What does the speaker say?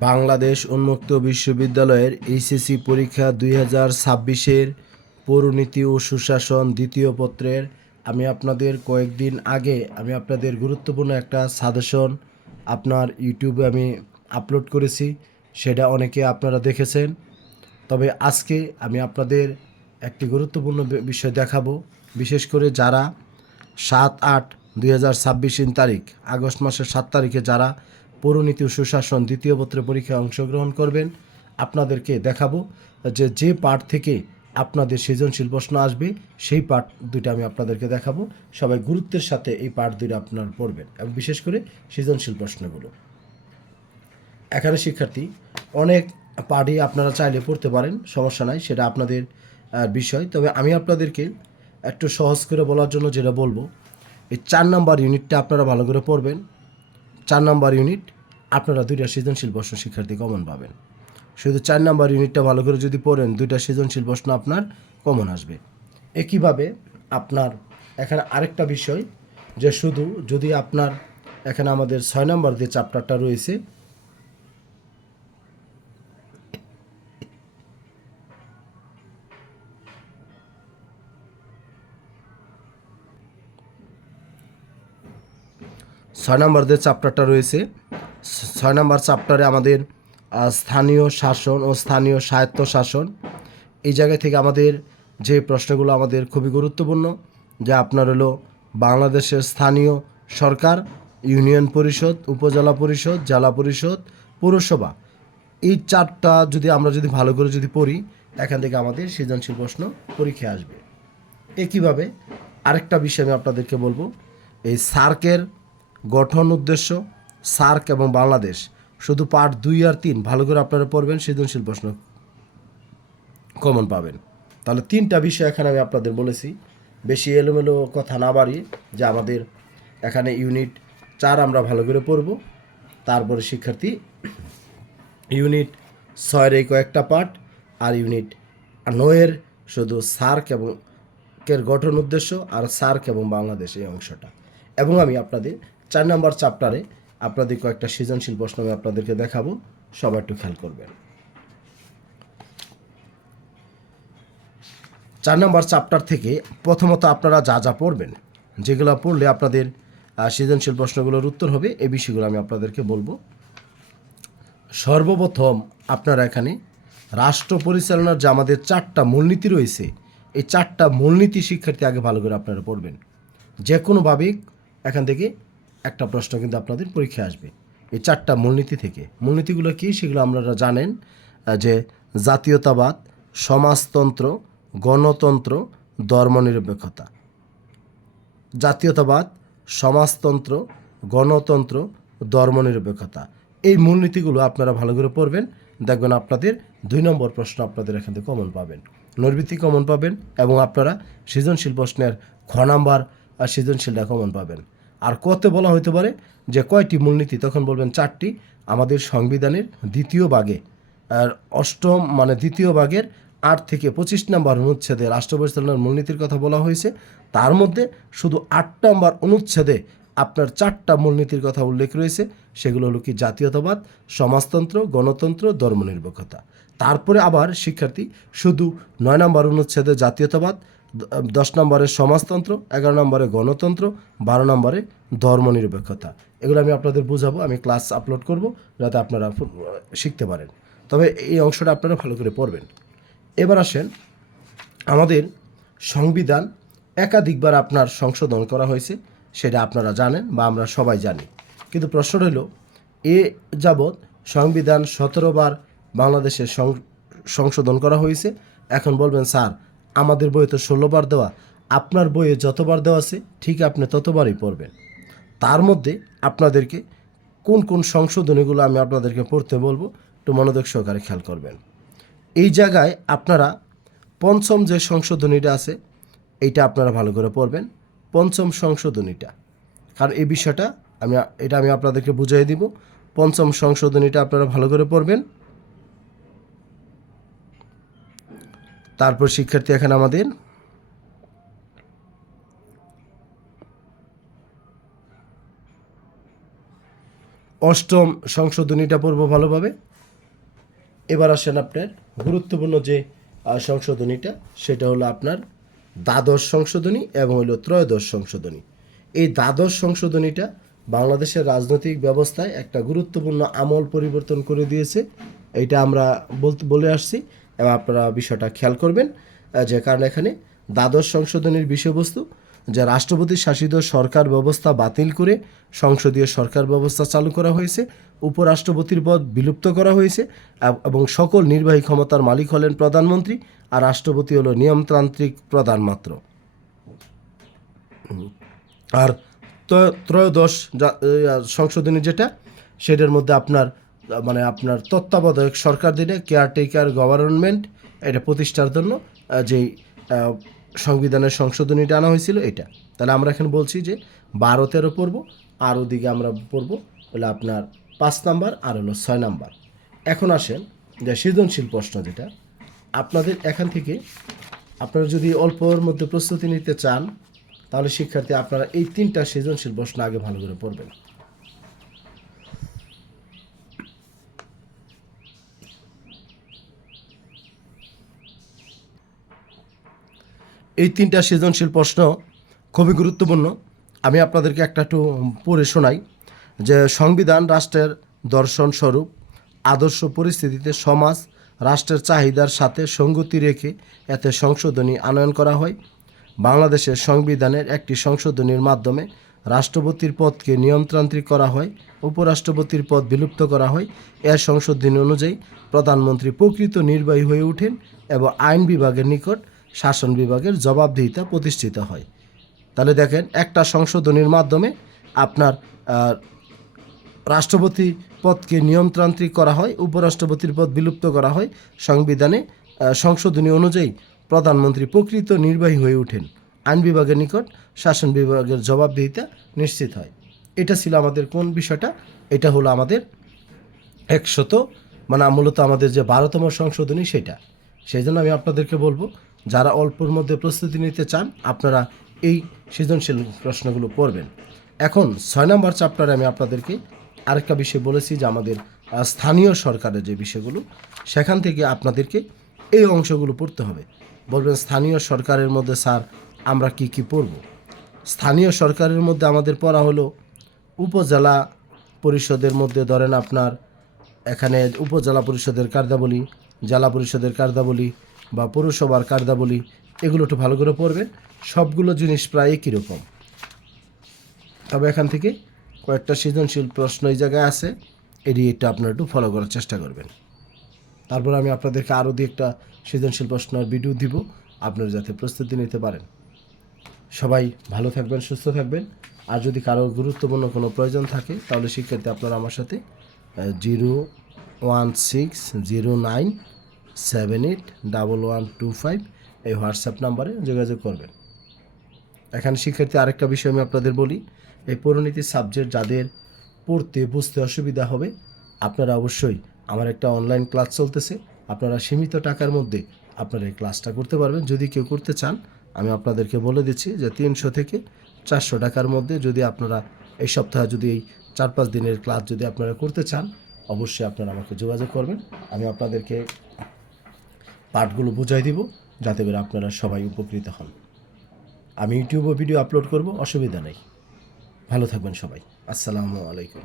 বাংলাদেশ উন্মুক্ত বিশ্ববিদ্যালয়ের এইচএসসি পরীক্ষা 2026-এর পৌরনীতি ও সুশাসন দ্বিতীয় পত্রের আমি আপনাদের কয়েকদিন আগে আপনাদের গুরুত্বপূর্ণ একটা সাজেশন আপনার ইউটিউবে আমি আপলোড করেছি। সেটা অনেকে আপনারা দেখেছেন। তবে আজকে আমি আপনাদের একটি গুরুত্বপূর্ণ বিষয় দেখাবো। বিশেষ করে যারা 7-8-2026 তারিখ আগস্ট মাসের 7 তারিখে যারা পৌরনীতি ও সুশাসন দ্বিতীয় পত্রের পরীক্ষায় অংশগ্রহণ করবেন, আপনাদেরকে দেখাবো যে পার্ট থেকে আপনাদের সৃজনশীল প্রশ্ন আসবে সেই পার্ট দুইটা আমি আপনাদেরকে দেখাবো। সবাই গুরুত্বের সাথে এই পার্ট দুইটা আপনারা পড়বেন এবং বিশেষ করে সৃজনশীল প্রশ্নগুলো। এখানে শিক্ষার্থী অনেক পার্টই আপনারা চাইলে পড়তে পারেন, সমস্যা নাই, সেটা আপনাদের বিষয়। তবে আমি আপনাদেরকে একটু সহজ করে বলার জন্য যেটা বলবো, এই 4 নাম্বার ইউনিটটা আপনারা ভালো করে পড়বেন। 4 নাম্বার ইউনিট আপনারা 2টা সৃজনশীল প্রশ্ন শিক্ষার্থী কমন পাবেন। শুধু 4 নাম্বার ইউনিটটা ভালো করে যদি পড়েন 2টা সৃজনশীল প্রশ্ন আপনার কমন আসবে। একইভাবে আপনার এখানে আরেকটা বিষয় যে শুধু যদি আপনার এখানে আমাদের 6 নাম্বার যে চ্যাপ্টারটা রয়েছে, ছয় নম্বর যে চ্যাপ্টারটা রয়েছে, 6 নম্বর চ্যাপ্টারে আমাদের স্থানীয় শাসন ও স্থানীয় স্বায়ত্তশাসন, এই জায়গা থেকে আমাদের যে প্রশ্নগুলো আমাদের খুবই গুরুত্বপূর্ণ, যা আপনার হলো বাংলাদেশের স্থানীয় সরকার, ইউনিয়ন পরিষদ, উপজেলা পরিষদ, জেলা পরিষদ, পৌরসভা, এই 4টা যদি আমরা ভালো করে পড়ি, এখান থেকে আমাদের সৃজনশীল প্রশ্ন পরীক্ষায় আসবে। একইভাবে আরেকটা বিষয় আমি আপনাদেরকে বলবো, এই সার্কের গঠন উদ্দেশ্য, সার্ক এবং বাংলাদেশ, শুধু পার্ট 2 আর 3 ভালো করে আপনারা পড়বেন, সৃজনশীল প্রশ্ন কমন পাবেন। তাহলে 3টা বিষয় এখানে আমি আপনাদের বলেছি। বেশি এলোমেলো কথা না বাড়িয়ে, যে আমাদের এখানে ইউনিট 4 আমরা ভালো করে পড়ব, তারপরে শিক্ষার্থী ইউনিট 6-এর এই কয়েকটা পার্ট, আর ইউনিট 9-এর শুধু সার্ক এবং এর গঠন উদ্দেশ্য আর সার্ক এবং বাংলাদেশ এই অংশটা। এবং আমি আপনাদের 4 নম্বর চ্যাপ্টারে আপনাদের কয়েকটা সৃজনশীল প্রশ্ন আমি আপনাদেরকে দেখাবো, সবাই একটু খেয়াল করবেন। 4 নম্বর চ্যাপ্টার থেকে প্রথমত আপনারা যা যা পড়বেন, যেগুলো পড়লে আপনাদের সৃজনশীল প্রশ্নগুলোর উত্তর হবে, এই বিষয়গুলো আমি আপনাদেরকে বলবো। সর্বপ্রথম আপনারা এখানে রাষ্ট্র পরিচালনার যে আমাদের 4টা মূলনীতি রয়েছে, এই 4টা মূলনীতি শিক্ষার্থী আগে ভালো করে আপনারা পড়বেন। যে কোনোভাবেই এখান থেকে একটা প্রশ্ন কিন্তু আপনাদের পরীক্ষায় আসবে এই 4টা মূলনীতি থেকে। মূলনীতিগুলো কী সেগুলো আপনারা জানেন, যে জাতীয়তাবাদ, সমাজতন্ত্র, গণতন্ত্র, ধর্মনিরপেক্ষতা। জাতীয়তাবাদ, সমাজতন্ত্র, গণতন্ত্র, ধর্মনিরপেক্ষতা, এই মূলনীতিগুলো আপনারা ভালো করে পড়বেন। দেখবেন আপনাদের 2 নম্বর প্রশ্ন আপনাদের এখান থেকে কমন পাবেন, নৈর্ব্যক্তিক কমন পাবেন, এবং আপনারা সৃজনশীল প্রশ্নের খ নাম্বার সৃজনশীলটা কমন পাবেন। আর কত বলা হতে পারে যে কয়টি মূলনীতি, তখন বলবেন 4টি। আমাদের সংবিধানের দ্বিতীয় ভাগে আর অষ্টম দ্বিতীয় ভাগের 8 থেকে 25 নম্বর অনুচ্ছেদে রাষ্ট্র পরিচালনার মূলনীতির কথা বলা হয়েছে। তার মধ্যে শুধু 8 নম্বর অনুচ্ছেদে আপনার 4টা মূলনীতির কথা উল্লেখ রয়েছে। সেগুলো হলো কি জাতীয়তাবাদ, সমাজতন্ত্র, গণতন্ত্র, ধর্মনিরপেক্ষতা। তারপরে আবার শিক্ষার্থী শুধু 9 নম্বর অনুচ্ছেদে জাতীয়তাবাদ, 10 নম্বরে সমাজতন্ত্র, 11 নম্বরে গণতন্ত্র, 12 নম্বরে ধর্মনিরপেক্ষতা। এগুলো আমি আপনাদের বোঝাবো, আমি ক্লাস আপলোড করব যাতে আপনারা শিখতে পারেন। তবে এই অংশটা আপনারা ভালো করে পড়বেন। এবার আসেন, আমাদের সংবিধান একাধিকবার আপনার সংশোধন করা হয়েছে, সেটা আপনারা জানেন বা আমরা সবাই জানি। কিন্তু প্রশ্ন হল, এ যাবৎ সংবিধান 17 বার বাংলাদেশের সংশোধন করা হয়েছে। এখন বলবেন স্যার আমাদের বইয়ে তো 16 বার দেওয়া, আপনার বইয়ে যতবার দেওয়া আছে ঠিক আপনি ততবারই পড়বেন। তার মধ্যে আপনাদেরকে কোন কোন সংশোধনীগুলো আমি আপনাদেরকে পড়তে বলবো, একটু মনোযোগ সহকারে খেয়াল করবেন। এই জায়গায় আপনারা পঞ্চম যে সংশোধনীটা আছে এইটা আপনারা ভালো করে পড়বেন, পঞ্চম সংশোধনীটা, কারণ এই বিষয়টা আমি আপনাদেরকে বুঝিয়ে দিব। পঞ্চম সংশোধনীটা আপনারা ভালো করে পড়বেন। তারপর শিক্ষার্থী এখানে আমাদের অষ্টম সংশোধনীটা পড়ব ভালোভাবে। এবার আসেন আপনার গুরুত্বপূর্ণ যে সংশোধনীটা, সেটা হলো আপনার দ্বাদশ সংশোধনী এবং হলো ত্রয়োদশ সংশোধনী। এই দ্বাদশ সংশোধনীটা বাংলাদেশের রাজনৈতিক ব্যবস্থায় একটা গুরুত্বপূর্ণ আমল পরিবর্তন করে দিয়েছে। এইটা আমরা বলে আসছি এবং আপনারা বিষয়টা খেয়াল করবেন, যে কারণ এখানে দ্বাদশ সংশোধনীর বিষয়বস্তু যে রাষ্ট্রপতি শাসিত সরকার ব্যবস্থা বাতিল করে সংসদীয় সরকার ব্যবস্থা চালু করা হয়েছে, উপরাষ্ট্রপতির পদ বিলুপ্ত করা হয়েছে এবং সকল নির্বাহী ক্ষমতার মালিক হলেন প্রধানমন্ত্রী, আর রাষ্ট্রপতি হলো নিয়মতান্ত্রিক প্রধান মাত্র। আর ত্রয়োদশ সংশোধনী যেটা, সেটার মধ্যে আপনার আপনার তত্ত্বাবধায়ক সরকার যেটা কেয়ারটেকার গভর্নমেন্ট, এটা প্রতিষ্ঠার জন্য যেই সংবিধানের সংশোধনীটা আনা হয়েছিল এটা। তাহলে আমরা এখানে বলছি যে 12-13 পড়বো, আর ওদিকে আমরা পড়বো হলো আপনার 5 নাম্বার আর হলো 6 নাম্বার। এখন আসেন যে সৃজনশীল প্রশ্ন যেটা আপনাদের এখান থেকে, আপনারা যদি অল্পর মধ্যে প্রস্তুতি নিতে চান তাহলে শিক্ষার্থী আপনারা এই 3টা সৃজনশীল প্রশ্ন আগে ভালো করে পড়বেন। এই 3টা সৃজনশীল প্রশ্ন খুবই গুরুত্বপূর্ণ। আমি আপনাদেরকে একটু পড়ে শোনাই যে সংবিধান রাষ্ট্রের দর্শন স্বরূপ আদর্শ পরিস্থিতিতে সমাজ রাষ্ট্রের চাহিদার সাথে সঙ্গতি রেখে এতে সংশোধনী আনয়ন করা হয়। বাংলাদেশের সংবিধানের একটি সংশোধনীর মাধ্যমে রাষ্ট্রপতির পদকে নিয়মতান্ত্রিক করা হয়, উপরাষ্ট্রপতির পদ বিলুপ্ত করা হয়। এর সংশোধনী অনুযায়ী প্রধানমন্ত্রী প্রকৃত নির্বাহী হয়ে ওঠেন এবং আইন বিভাগের নিকট শাসন বিভাগের জবাবদিহিতা প্রতিষ্ঠিত হয়। তাহলে দেখেন, একটা সংশোধনীর মাধ্যমে আপনার রাষ্ট্রপতি পদকে নিয়মতান্ত্রিক করা হয়, উপরাষ্ট্রপতির পদ বিলুপ্ত করা হয়। সংবিধানে সংশোধনী অনুযায়ী প্রধানমন্ত্রী প্রকৃত নির্বাহী হয়ে ওঠেন, আইন বিভাগের নিকট শাসন বিভাগের জবাবদিহিতা নিশ্চিত হয়। এটা ছিল আমাদের কোন বিষয়টা? এটা হলো আমাদের 100 মূলত আমাদের যে 12তম সংশোধনী সেটা। সেই জন্য আমি আপনাদেরকে বলবো, যারা অল্পর মধ্যে প্রস্তুতি নিতে চান আপনারা এই সৃজনশীল প্রশ্নগুলো পড়বেন। এখন 6 নম্বর চ্যাপ্টারে আমি আপনাদেরকে আরেকটা বিষয় বলেছি যে আমাদের স্থানীয় সরকারের যে বিষয়গুলো, সেখান থেকে আপনাদেরকে এই অংশগুলো পড়তে হবে। বলবেন স্থানীয় সরকারের মধ্যে স্যার আমরা কি কি পড়ব? স্থানীয় সরকারের মধ্যে আমাদের পড়া হলো উপজেলা পরিষদের মধ্যে ধরেন আপনার এখানে উপজেলা পরিষদের কার্যাবলী, জেলা পরিষদের কার্যাবলী বা পৌরসভার কার্যাবলী, এগুলো একটু ভালো করে পড়বেন। সবগুলো জিনিস প্রায় একই রকম, তবে এখান থেকে কয়েকটা সৃজনশীল প্রশ্ন এই জায়গায় আছে, এটা আপনারা একটু ফলো করার চেষ্টা করবেন। তারপর আমি আপনাদেরকে আরও একটা সৃজনশীল প্রশ্নের ভিডিও দিব, আপনারা যাতে প্রস্তুতি নিতে পারেন। সবাই ভালো থাকবেন, সুস্থ থাকবেন। আর যদি কারো গুরুত্বপূর্ণ কোনো প্রয়োজন থাকে তাহলে শিক্ষার্থী আপনারা আমার সাথে 01609781125 এই হোয়াটসঅ্যাপ নাম্বারে যোগাযোগ করবেন। এখানে শিক্ষার্থী আরেকটা বিষয় আমি আপনাদের বলি, এই পরিণীতি সাবজেক্ট যাদের পড়তে বুঝতে অসুবিধা হবে, আপনারা অবশ্যই আমার একটা অনলাইন ক্লাস চলতেছে, আপনারা সীমিত টাকার মধ্যে আপনারা এই ক্লাসটা করতে পারবেন। যদি কেউ করতে চান আমি আপনাদেরকে বলে দিচ্ছি যে 300 থেকে 400 টাকার মধ্যে যদি আপনারা এই সপ্তাহে যদি এই 4-5 দিনের ক্লাস যদি আপনারা করতে চান, অবশ্যই আপনারা আমাকে যোগাযোগ করবেন। আমি আপনাদেরকে পাঠগুলো বুঝাই দিব যাতে করে আপনারা সবাই উপকৃত হন। আমি ইউটিউবে ভিডিও আপলোড করব, অসুবিধা নেই। ভালো থাকবেন সবাই। আসসালামু আলাইকুম।